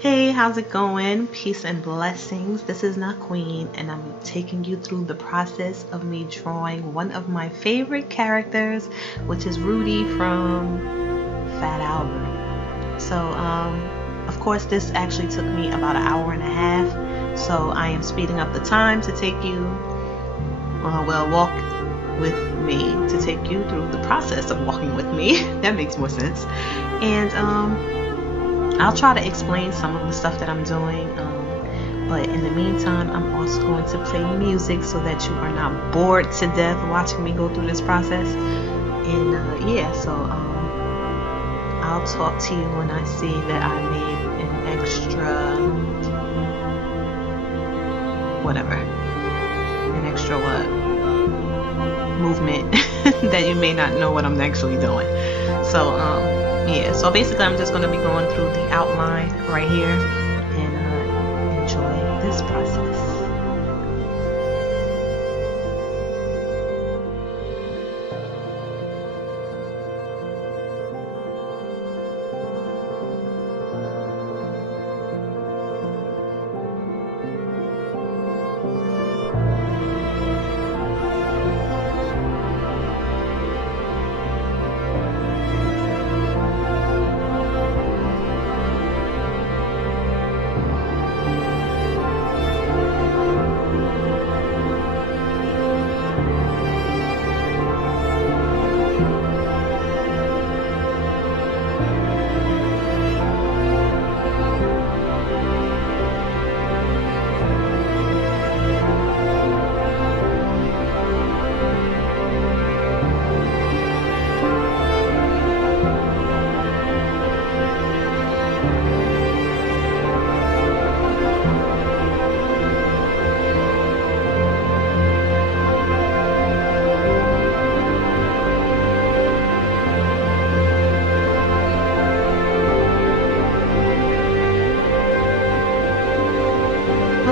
Hey, how's it going? Peace and blessings. This is not Queen, and I'm taking you through the process of me drawing one of my favorite characters, which is Rudy from Fat Albert. Of course, this actually took me about an hour and a half, so I am speeding up the time to take you, walk with me to take you through the process of walking with me. That makes more sense. And I'll try to explain some of the stuff that I'm doing, but in the meantime, I'm also going to play music so that you are not bored to death watching me go through this process. And I'll talk to you when I see that I made an extra movement that you may not know what I'm actually doing. So basically I'm just going to be going through the outline right here and enjoy this process.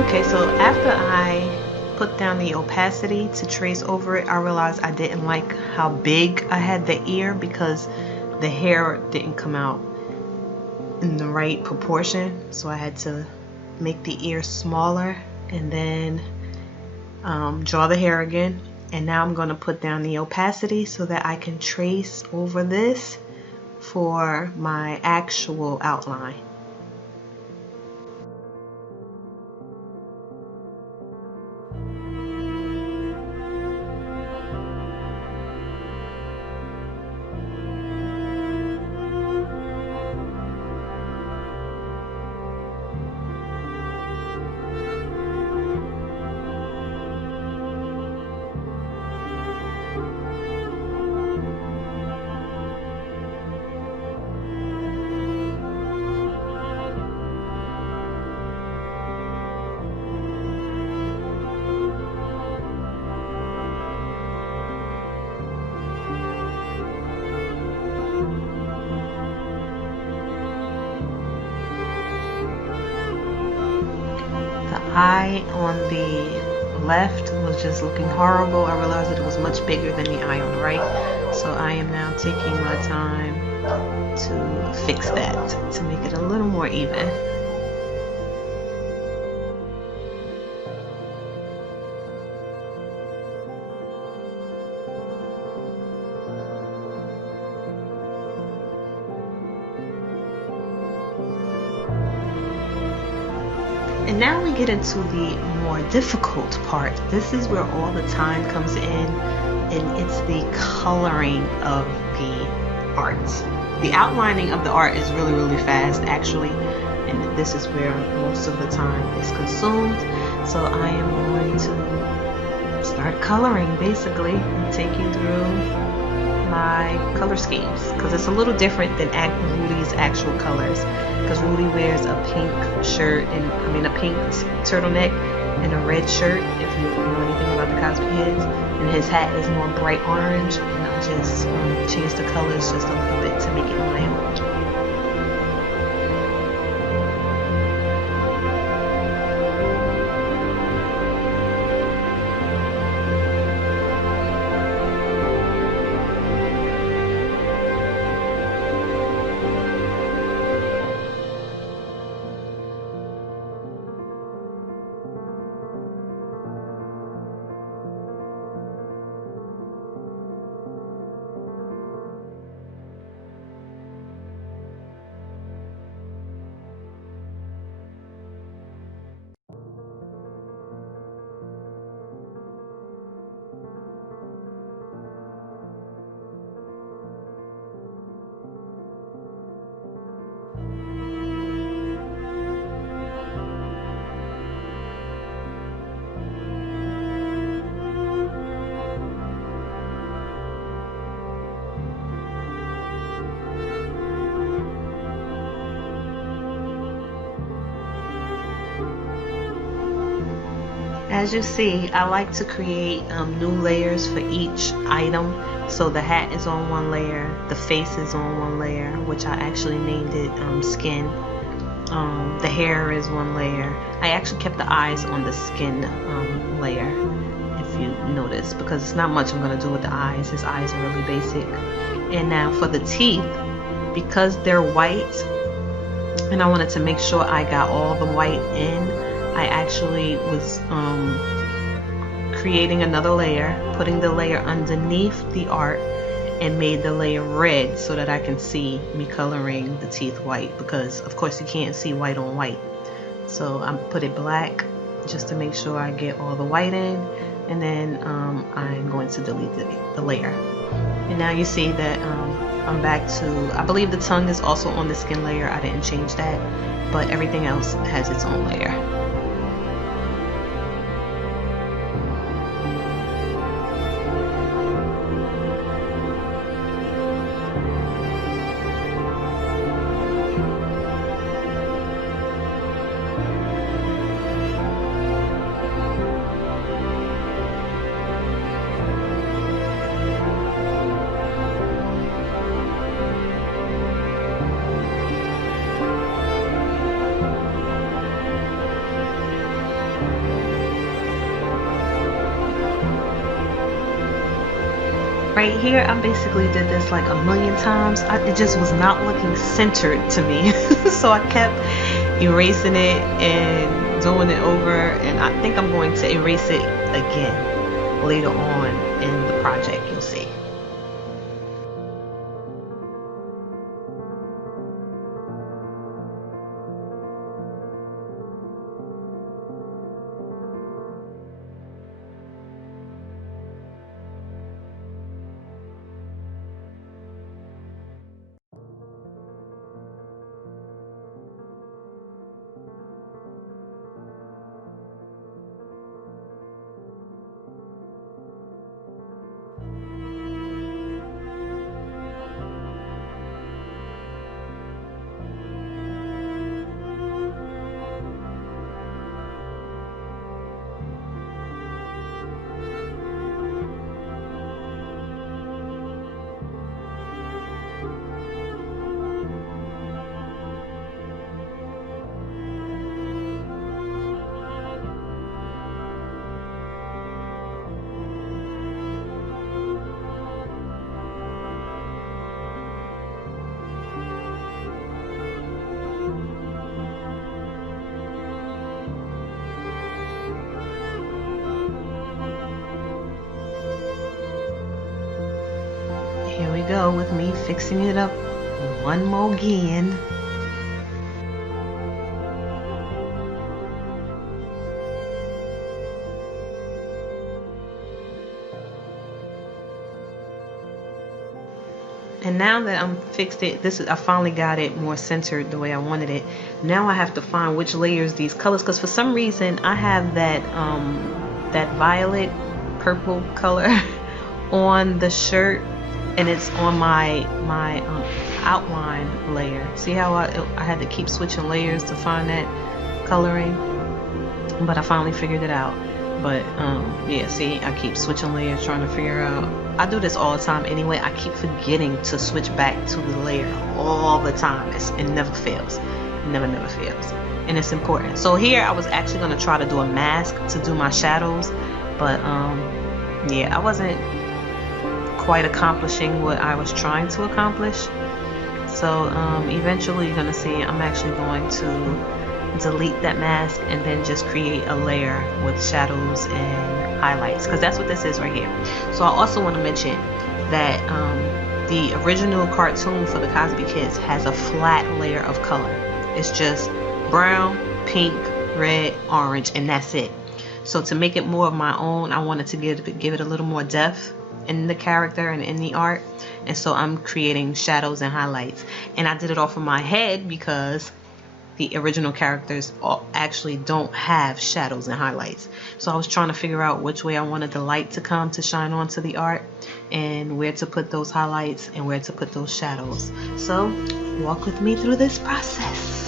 Okay, so after I put down the opacity to trace over it, I realized I didn't like how big I had the ear because the hair didn't come out in the right proportion. So I had to make the ear smaller and then draw the hair again. And now I'm going to put down the opacity so that I can trace over this for my actual outline. Eye on the left was just looking horrible. I realized that it was much bigger than the eye on the right. So I am now taking my time to fix that, to make it a little more even. And now we get into the more difficult part. This is where all the time comes in, and it's the coloring of the art. The outlining of the art is really, really fast, actually, and this is where most of the time is consumed. So I am going to start coloring, basically, and take you through my color schemes, because it's a little different than Rudy's actual colors, because Rudy wears a pink shirt and a pink turtleneck and a red shirt, if you know anything about the Cosby Kids, and his hat is more bright orange, and I'll just change the colors just a little bit to make it my own. as you see, I like to create new layers for each item. So the hat is on one layer, the face is on one layer, which I actually named it skin. The hair is one layer. I actually kept the eyes on the skin layer, if you notice, because it's not much I'm going to do with the eyes. His eyes are really basic. And now for the teeth, because they're white, and I wanted to make sure I got all the white in, I actually was creating another layer, putting the layer underneath the art, and made the layer red so that I can see me coloring the teeth white, because of course you can't see white on white. So I put it black just to make sure I get all the white in, and then I'm going to delete the layer. And now you see that I'm back to, I believe the tongue is also on the skin layer. I didn't change that, but everything else has its own layer. Right here, I basically did this like a million times. It just was not looking centered to me. So I kept erasing it and doing it over, and I think I'm going to erase it again later on in the project, you'll see. Here we go with me fixing it up one more again. And now that I'm fixed it, I finally got it more centered the way I wanted it. Now I have to find which layers these colors, because for some reason I have that that violet purple color on the shirt, and it's on my outline layer. See how I had to keep switching layers to find that coloring, but I finally figured it out. But yeah, see, I keep switching layers trying to figure out. I do this all the time anyway. I keep forgetting to switch back to the layer all the time. It never fails. It never fails, and it's important. So here I was actually going to try to do a mask to do my shadows, but yeah, I wasn't quite accomplishing what I was trying to accomplish. So eventually you're going to see I'm actually going to delete that mask and then just create a layer with shadows and highlights, because that's what this is right here. So I also want to mention that the original cartoon for the Cosby Kids has a flat layer of color. It's just brown, pink, red, orange, and that's it. So to make it more of my own, I wanted to give it a little more depth in the character and in the art, and so I'm creating shadows and highlights. And I did it off of my head because the original characters actually don't have shadows and highlights. So I was trying to figure out which way I wanted the light to come to shine onto the art, and where to put those highlights and where to put those shadows. So walk with me through this process.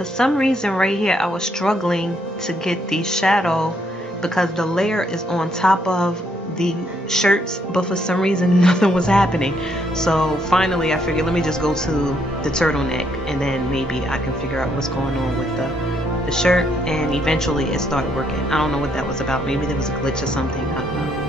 for some reason right here I was struggling to get the shadow because the layer is on top of the shirts, but for some reason nothing was happening. So finally I figured, let me just go to the turtleneck and then maybe I can figure out what's going on with the shirt, and eventually it started working. I don't know what that was about. Maybe there was a glitch or something. I don't know.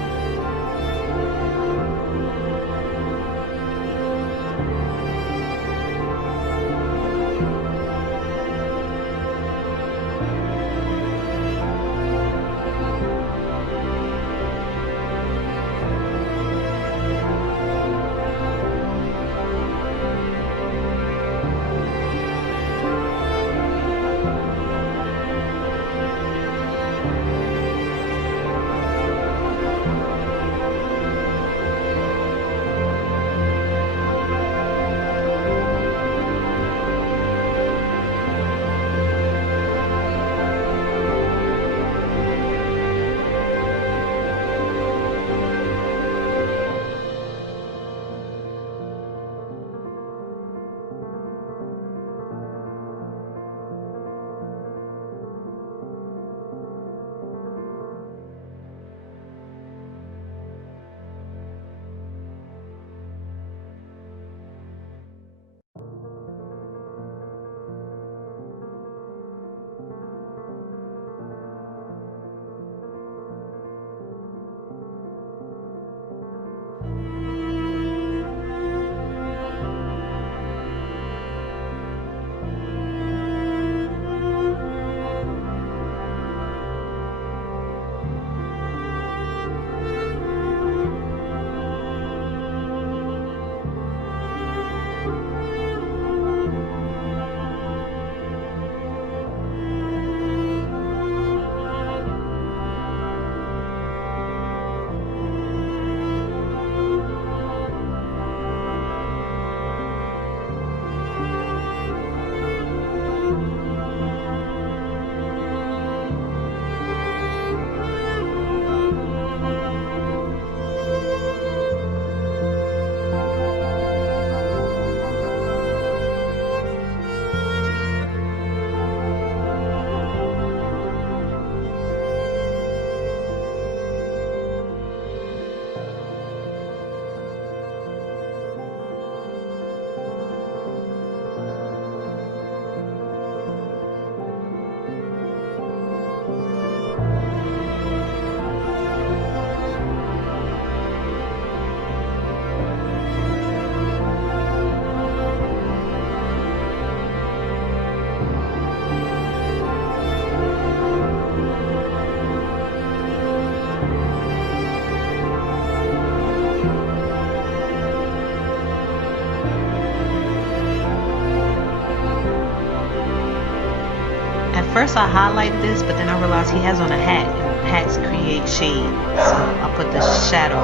First I highlighted this, but then I realized he has on a hat, and hats create shade. So I put the shadow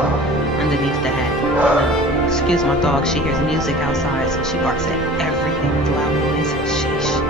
underneath the hat. Excuse my dog, she hears music outside, so she barks at everything with loud noise. Sheesh.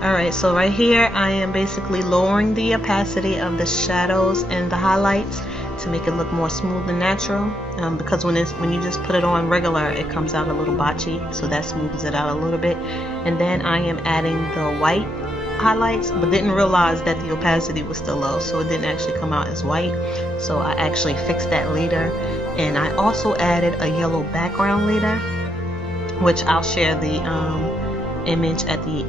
Alright, so right here I am basically lowering the opacity of the shadows and the highlights to make it look more smooth and natural, because when you just put it on regular, it comes out a little botchy, so that smooths it out a little bit. And then I am adding the white highlights, but didn't realize that the opacity was still low, so it didn't actually come out as white. So I actually fixed that later, and I also added a yellow background later, which I'll share the image at the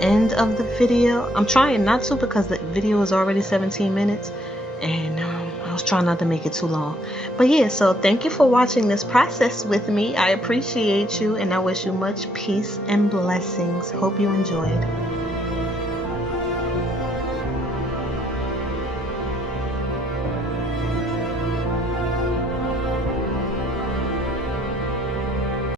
end of the video. I'm trying not to because the video is already 17 minutes, and I was trying not to make it too long. But yeah, so thank you for watching this process with me. I appreciate you, and I wish you much peace and blessings. Hope you enjoyed.